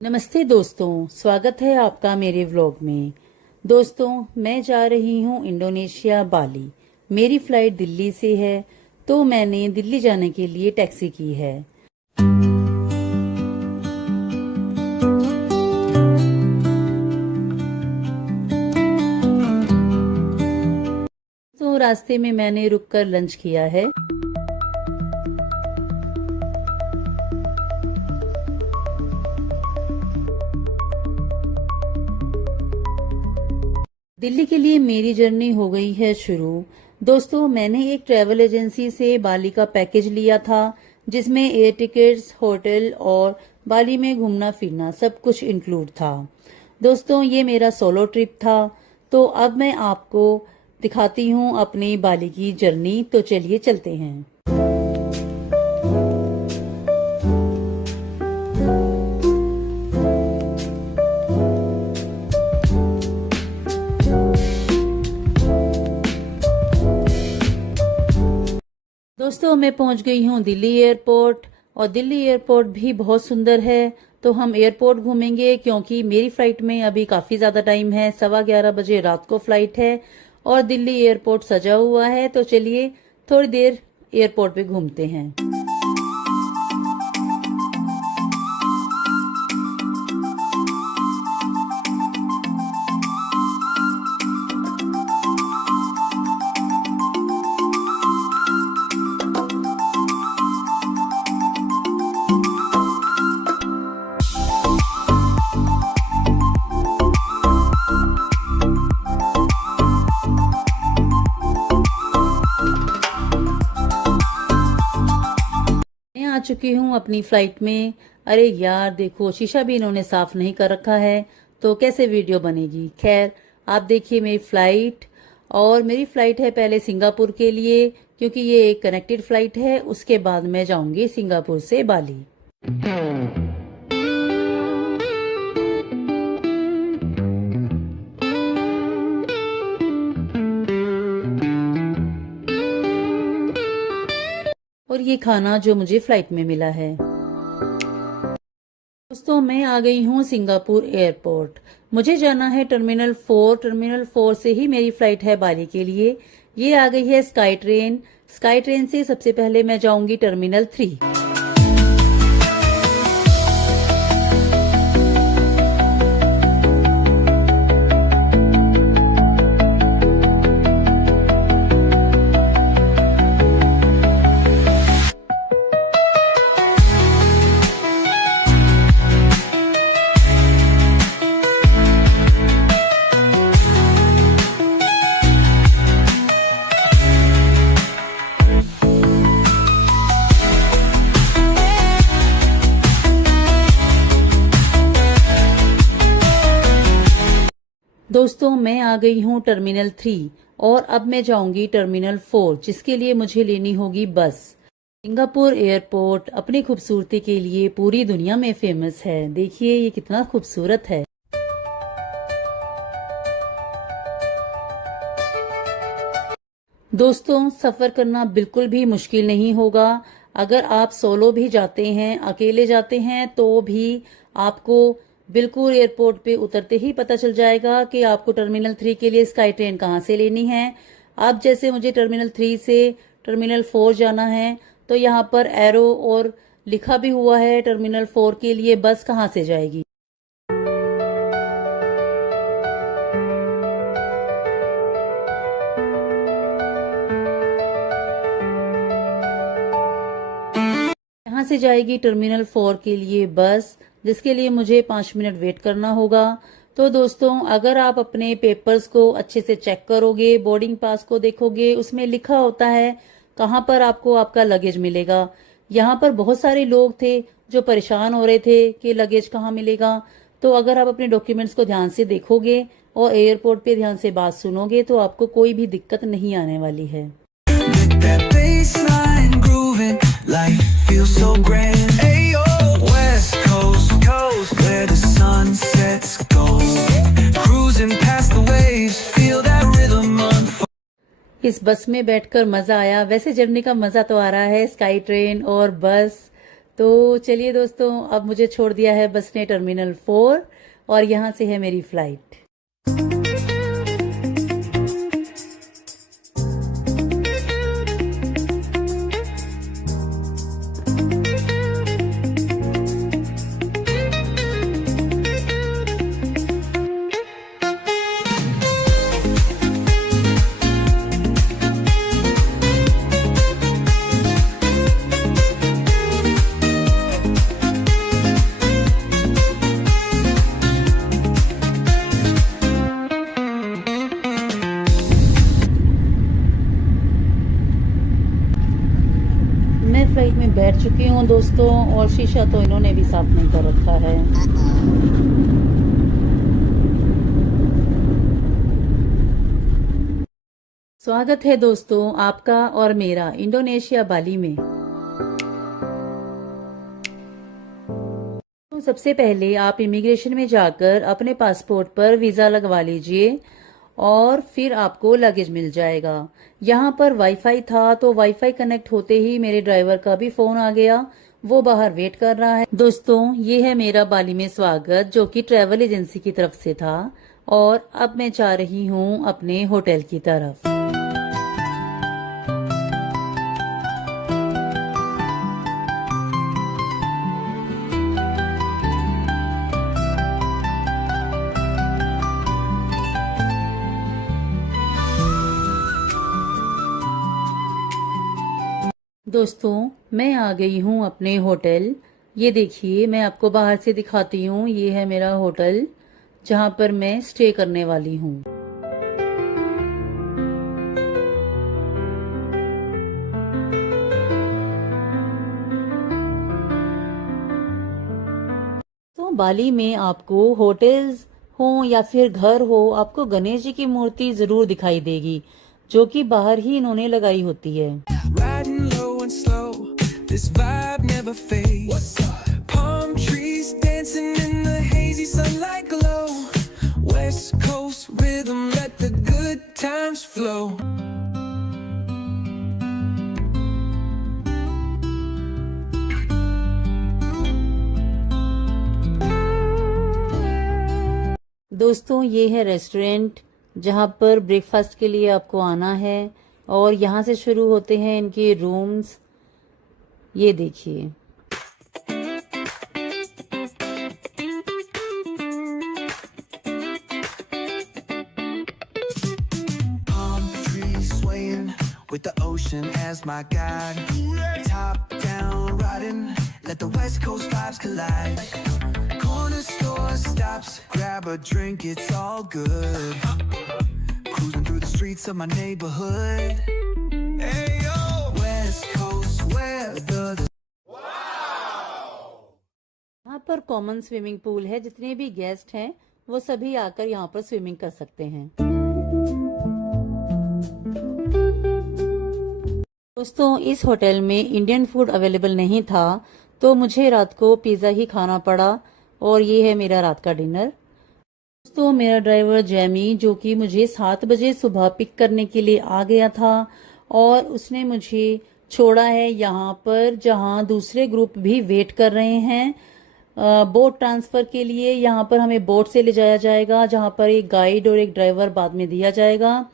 नमस्ते दोस्तों, स्वागत है आपका मेरे व्लॉग में। दोस्तों, मैं जा रही हूँ इंडोनेशिया बाली। मेरी फ्लाइट दिल्ली से है, तो मैंने दिल्ली जाने के लिए टैक्सी की है। तो रास्ते में मैंने रुककर लंच किया है। दिल्ली के लिए मेरी जर्नी हो गई है शुरू। दोस्तों, मैंने एक ट्रैवल एजेंसी से बाली का पैकेज लिया था, जिसमें एयर टिकट्स, होटल और बाली में घूमना फिरना सब कुछ इंक्लूड था। दोस्तों, ये मेरा सोलो ट्रिप था। तो अब मैं आपको दिखाती हूँ अपनी बाली की जर्नी। तो चलिए चलते हैं। दोस्तों, मैं पहुंच गई हूं दिल्ली एयरपोर्ट, और दिल्ली एयरपोर्ट भी बहुत सुंदर है। तो हम एयरपोर्ट घूमेंगे, क्योंकि मेरी फ्लाइट में अभी काफी ज्यादा टाइम है। 11:15 बजे रात को फ्लाइट है और दिल्ली एयरपोर्ट सजा हुआ है। तो चलिए थोड़ी देर एयरपोर्ट पे घूमते हैं। आ चुकी हूँ अपनी फ्लाइट में। अरे यार, देखो शीशा भी इन्होंने साफ नहीं कर रखा है, तो कैसे वीडियो बनेगी। खैर, आप देखिए मेरी फ्लाइट। और मेरी फ्लाइट है पहले सिंगापुर के लिए, क्योंकि ये एक कनेक्टेड फ्लाइट है। उसके बाद मैं जाऊंगी सिंगापुर से बाली। और ये खाना जो मुझे फ्लाइट में मिला है। दोस्तों, मैं आ गई हूँ सिंगापुर एयरपोर्ट। मुझे जाना है टर्मिनल 4। टर्मिनल 4 से ही मेरी फ्लाइट है बाली के लिए। ये आ गई है स्काई ट्रेन। स्काई ट्रेन से सबसे पहले मैं जाऊंगी टर्मिनल 3। दोस्तों, मैं आ गई हूँ टर्मिनल 3, और अब मैं जाऊंगी टर्मिनल 4, जिसके लिए मुझे लेनी होगी बस। सिंगापुर एयरपोर्ट अपनी खूबसूरती के लिए पूरी दुनिया में फेमस है। देखिए ये कितना खूबसूरत है। दोस्तों, सफर करना बिल्कुल भी मुश्किल नहीं होगा। अगर आप सोलो भी जाते हैं, अकेले जाते हैं, तो भी आपको बिल्कुल एयरपोर्ट पे उतरते ही पता चल जाएगा कि आपको टर्मिनल 3 के लिए स्काई ट्रेन कहाँ से लेनी है। अब जैसे मुझे टर्मिनल 3 से टर्मिनल 4 जाना है, तो यहाँ पर एरो और लिखा भी हुआ है टर्मिनल 4 के लिए बस कहाँ से जाएगी। यहाँ से जाएगी टर्मिनल 4 के लिए बस, जिसके लिए मुझे 5 मिनट वेट करना होगा। तो दोस्तों, अगर आप अपने पेपर्स को अच्छे से चेक करोगे, बोर्डिंग पास को देखोगे, उसमें लिखा होता है कहाँ पर आपको आपका लगेज मिलेगा। यहाँ पर बहुत सारे लोग थे जो परेशान हो रहे थे कि लगेज कहाँ मिलेगा। तो अगर आप अपने डॉक्यूमेंट्स को ध्यान से देखोगे और एयरपोर्ट पे ध्यान से बात सुनोगे, तो आपको कोई भी दिक्कत नहीं आने वाली है। Life feels so grand. Ayo, West Coast, where the sun sets gold. Cruising past the waves, feel that rhythm unfold. इस बस में बैठकर मजा आया। वैसे जर्नी का मजा तो आ रहा है, स्काई ट्रेन और बस। तो चलिए दोस्तों, अब मुझे छोड़ दिया है बस ने टर्मिनल 4 और यहाँ से है मेरी फ्लाइट। मैं फ्लाइट में बैठ चुकी हूँ दोस्तों, और शीशा तो इन्होंने भी साफ नहीं कर रखा है। स्वागत है दोस्तों आपका और मेरा इंडोनेशिया बाली में। तो सबसे पहले आप इमिग्रेशन में जाकर अपने पासपोर्ट पर वीज़ा लगवा लीजिए और फिर आपको लगेज मिल जाएगा। यहाँ पर वाईफाई था, तो वाईफाई कनेक्ट होते ही मेरे ड्राइवर का भी फोन आ गया, वो बाहर वेट कर रहा है। दोस्तों ये है मेरा बाली में स्वागत, जो कि ट्रैवल एजेंसी की तरफ से था, और अब मैं जा रही हूँ अपने होटल की तरफ। दोस्तों मैं आ गई हूँ अपने होटल। ये देखिए, मैं आपको बाहर से दिखाती हूँ। ये है मेरा होटल जहाँ पर मैं स्टे करने वाली हूँ। तो बाली में आपको होटल्स हो या फिर घर हो, आपको गणेश जी की मूर्ति जरूर दिखाई देगी, जो कि बाहर ही इन्होंने लगाई होती है। This vibe never fades. Palm trees dancing in the hazy sunlight glow. West Coast rhythm, let the good times flow. दोस्तों ये है रेस्टोरेंट, जहाँ पर ब्रेकफास्ट के लिए आपको आना है, और यहाँ से शुरू होते हैं इनके रूम्स। ये देखिए, with the ocean as my guide, top down riding, let the west coast vibes collide. Corner store stops, grab a drink, it's all good. Cruising through the streets of my neighborhood. Hey yo, west coast weather. यहाँ पर common swimming pool है, जितने भी guest हैं वो सभी आकर यहाँ पर स्विमिंग कर सकते हैं। दोस्तों इस होटल में इंडियन फूड अवेलेबल नहीं था, तो मुझे रात को पिज़्ज़ा ही खाना पड़ा, और ये है मेरा रात का डिनर। दोस्तों मेरा ड्राइवर जैमी, जो कि मुझे 7 बजे सुबह पिक करने के लिए आ गया था, और उसने मुझे छोड़ा है यहाँ पर, जहाँ दूसरे ग्रुप भी वेट कर रहे हैं बोट ट्रांसफर के लिए। यहाँ पर हमें बोट से ले जाया जाएगा, जहाँ पर एक गाइड और एक ड्राइवर बाद में दिया जाएगा,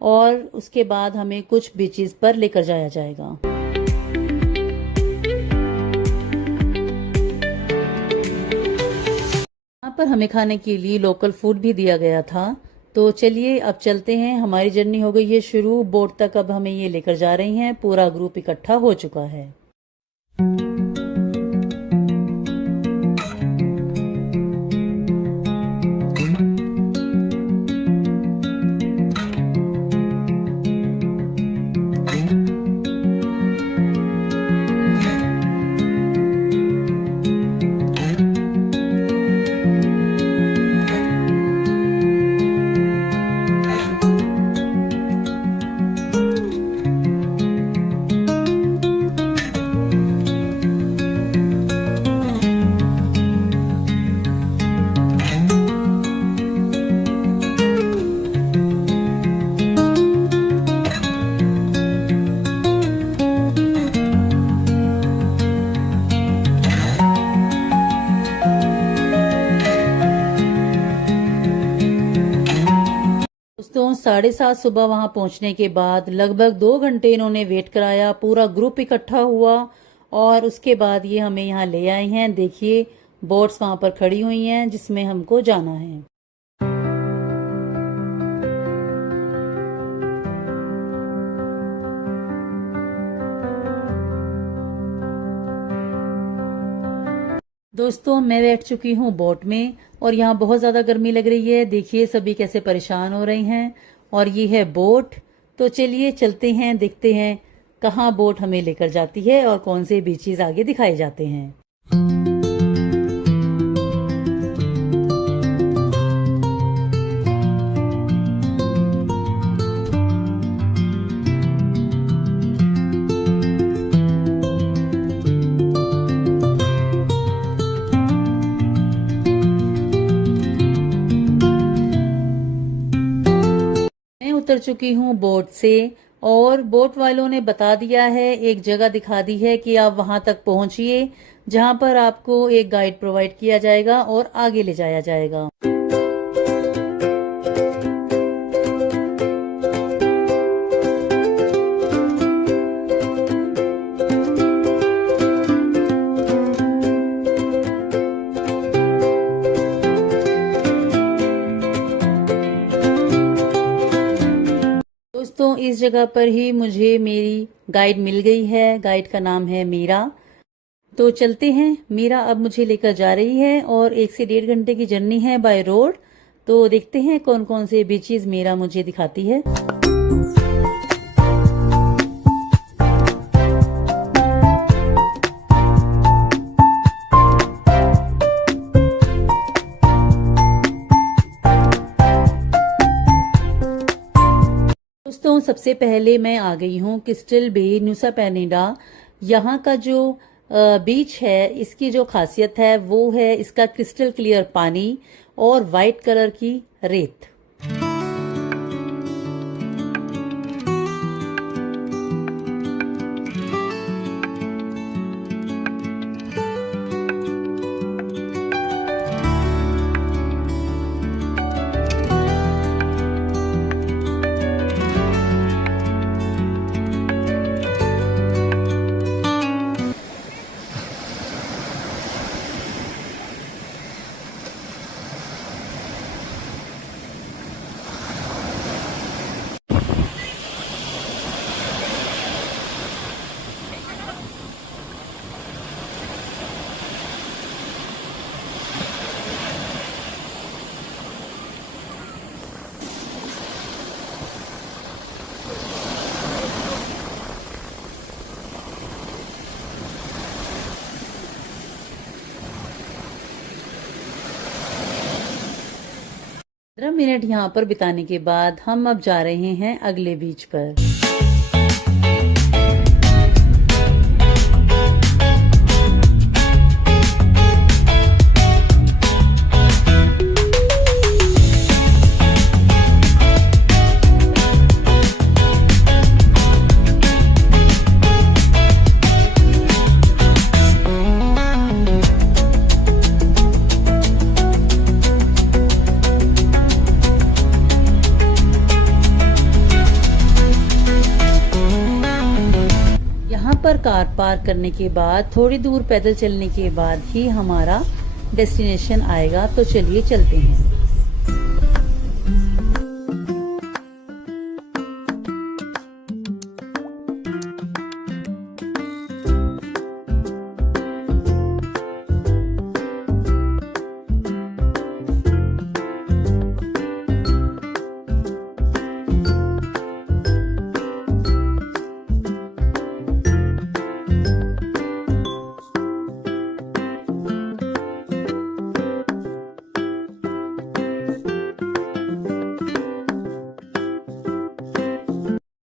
और उसके बाद हमें कुछ बीचेस पर लेकर जाया जाएगा। यहाँ पर हमें खाने के लिए लोकल फूड भी दिया गया था। तो चलिए अब चलते हैं, हमारी जर्नी हो गई है शुरू। बोट तक अब हमें ये लेकर जा रही हैं, पूरा ग्रुप इकट्ठा हो चुका है। 7:30 सुबह वहां पहुंचने के बाद लगभग 2 घंटे इन्होंने वेट कराया, पूरा ग्रुप इकट्ठा हुआ और उसके बाद ये हमें यहाँ ले आए हैं। देखिए बोट्स वहां पर खड़ी हुई हैं जिसमें हमको जाना है। दोस्तों मैं बैठ चुकी हूँ बोट में और यहाँ बहुत ज़्यादा गर्मी लग रही है। देखिए सभी कैसे परेशान हो रहे हैं और ये है बोट। तो चलिए चलते हैं, देखते हैं कहाँ बोट हमें लेकर जाती है और कौन से बीचेस आगे दिखाए जाते हैं। उतर चुकी हूँ बोट से और बोट वालों ने बता दिया है, एक जगह दिखा दी है कि आप वहां तक पहुंचिए जहां पर आपको एक गाइड प्रोवाइड किया जाएगा और आगे ले जाया जाएगा। दोस्तों इस जगह पर ही मुझे मेरी गाइड मिल गई है। गाइड का नाम है मीरा। तो चलते हैं, मीरा अब मुझे लेकर जा रही है और 1 से 1.5 घंटे की जर्नी है बाय रोड। तो देखते हैं कौन कौन से बीचेस मीरा मुझे दिखाती है। दोस्तों सबसे पहले मैं आ गई हूँ क्रिस्टल बे न्यूसा पेनिडा। यहाँ का जो बीच है, इसकी जो खासियत है वो है इसका क्रिस्टल क्लियर पानी और वाइट कलर की रेत। मिनट यहाँ पर बिताने के बाद हम अब जा रहे हैं अगले बीच पर। पर कार पार्क करने के बाद थोड़ी दूर पैदल चलने के बाद ही हमारा डेस्टिनेशन आएगा। तो चलिए चलते हैं।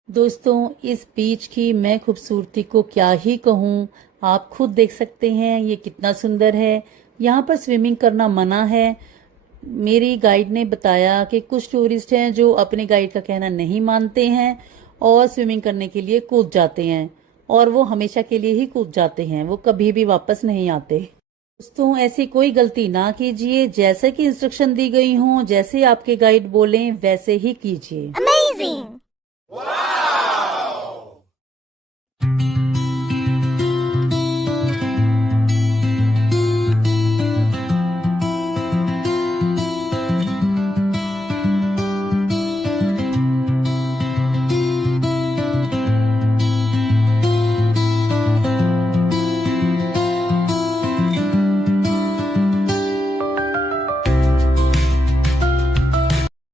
दोस्तों इस बीच की मैं खूबसूरती को क्या ही कहूँ, आप खुद देख सकते हैं ये कितना सुंदर है। यहाँ पर स्विमिंग करना मना है। मेरी गाइड ने बताया कि कुछ टूरिस्ट हैं जो अपने गाइड का कहना नहीं मानते हैं और स्विमिंग करने के लिए कूद जाते हैं, और वो हमेशा के लिए ही कूद जाते हैं, वो कभी भी वापस नहीं आते। दोस्तों ऐसी कोई गलती ना कीजिए, जैसे कि इंस्ट्रक्शन दी गई हों, जैसे आपके गाइड बोलें वैसे ही कीजिए। Amazing!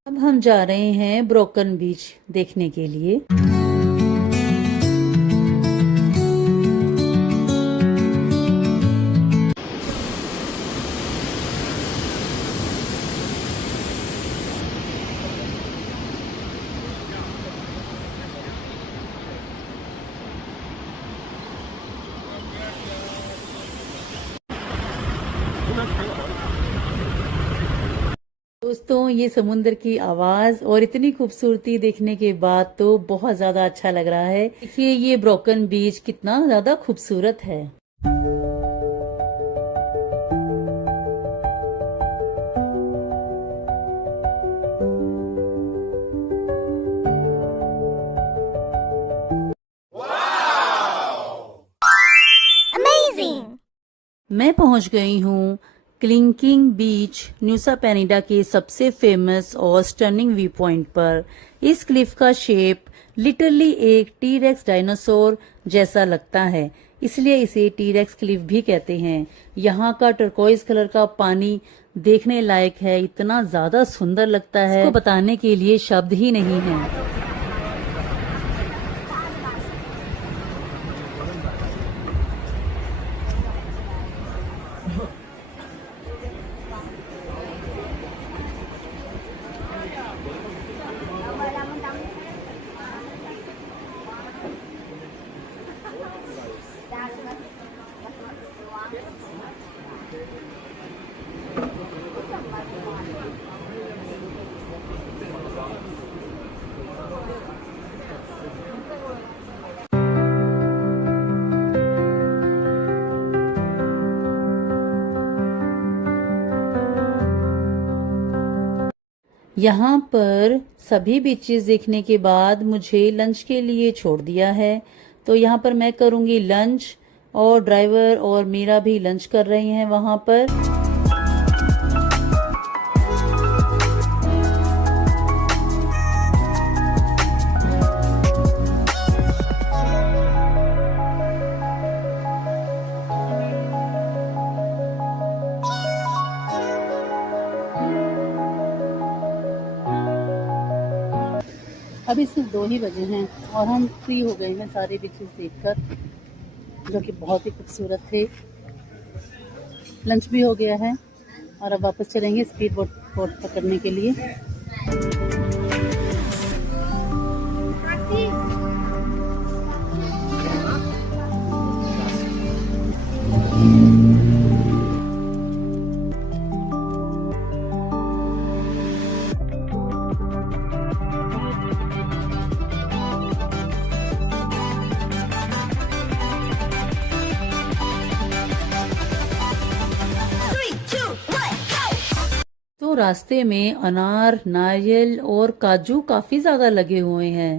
अब हम जा रहे हैं ब्रोकन बीच देखने के लिए। दोस्तों ये समुंदर की आवाज और इतनी खूबसूरती देखने के बाद तो बहुत ज्यादा अच्छा लग रहा है। देखिए ये ब्रोकन बीच कितना ज्यादा खूबसूरत है। Amazing! मैं पहुंच गई हूँ क्लिंकिंग बीच, न्यूसा पेनिडा के सबसे फेमस और स्टनिंग व्यू पॉइंट पर। इस क्लिफ का शेप लिटरली एक टी-रेक्स डायनासोर जैसा लगता है, इसलिए इसे टी-रेक्स क्लिफ भी कहते हैं। यहाँ का टर्कोइज कलर का पानी देखने लायक है, इतना ज्यादा सुंदर लगता है, इसको बताने के लिए शब्द ही नहीं है। यहाँ पर सभी बीचेस देखने के बाद मुझे लंच के लिए छोड़ दिया है, तो यहाँ पर मैं करूँगी लंच और ड्राइवर और मीरा भी लंच कर रही हैं वहाँ पर। अभी सिर्फ 2 ही बजे हैं और हम फ्री हो गए हैं सारे बीचेस देखकर, जो कि बहुत ही खूबसूरत थे। लंच भी हो गया है और अब वापस चलेंगे स्पीड बोट पकड़ने के लिए। तो रास्ते में अनार, नारियल और काजू काफी ज्यादा लगे हुए हैं।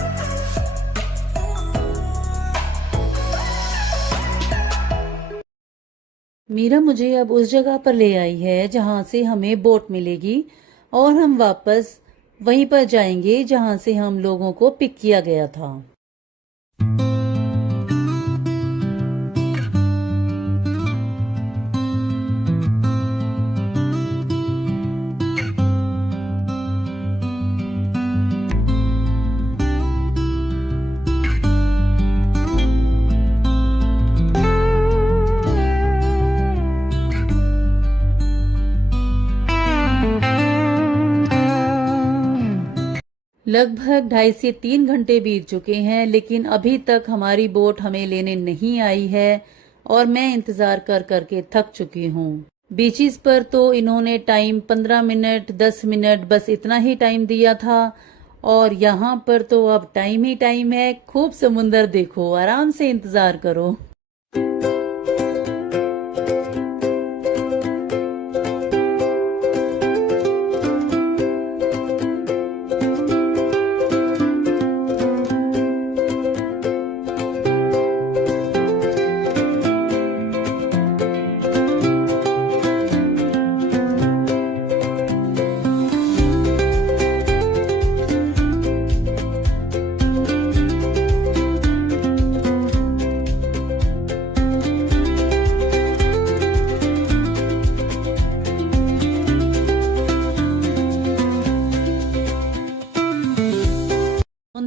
मीरा मुझे अब उस जगह पर ले आई है जहां से हमें बोट मिलेगी और हम वापस वहीं पर जाएंगे जहां से हम लोगों को पिक किया गया था। लगभग 2.5 से 3 घंटे बीत चुके हैं, लेकिन अभी तक हमारी बोट हमें लेने नहीं आई है और मैं इंतजार कर करके थक चुकी हूँ। बीचेस पर तो इन्होंने टाइम 15 मिनट 10 मिनट बस इतना ही टाइम दिया था और यहाँ पर तो अब टाइम ही टाइम है। खूब समुंदर देखो, आराम से इंतजार करो।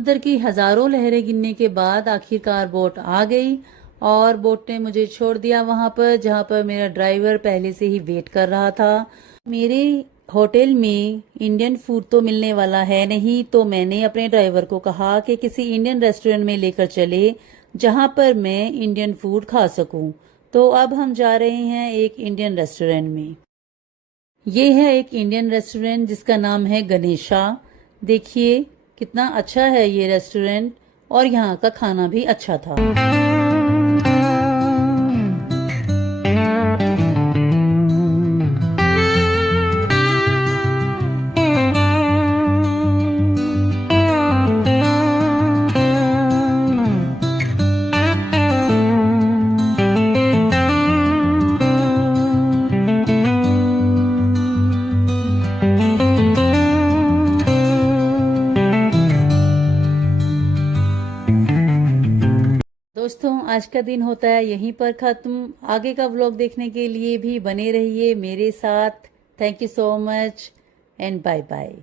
समुद्र की हजारों लहरें गिनने के बाद आखिरकार बोट आ गई और बोट ने मुझे छोड़ दिया वहां पर जहां पर मेरा ड्राइवर पहले से ही वेट कर रहा था। मेरे होटल में इंडियन फूड तो मिलने वाला है नहीं, तो मैंने अपने ड्राइवर को कहा कि किसी इंडियन रेस्टोरेंट में लेकर चले जहां पर मैं इंडियन फूड खा सकूं। तो अब हम जा रहे हैं एक इंडियन रेस्टोरेंट में। ये है एक इंडियन रेस्टोरेंट जिसका नाम है गणेशा। देखिए कितना अच्छा है ये रेस्टोरेंट और यहाँ का खाना भी अच्छा था। दोस्तों आज का दिन होता है यहीं पर खत्म। आगे का व्लॉग देखने के लिए भी बने रहिए मेरे साथ। Thank you so much and bye bye.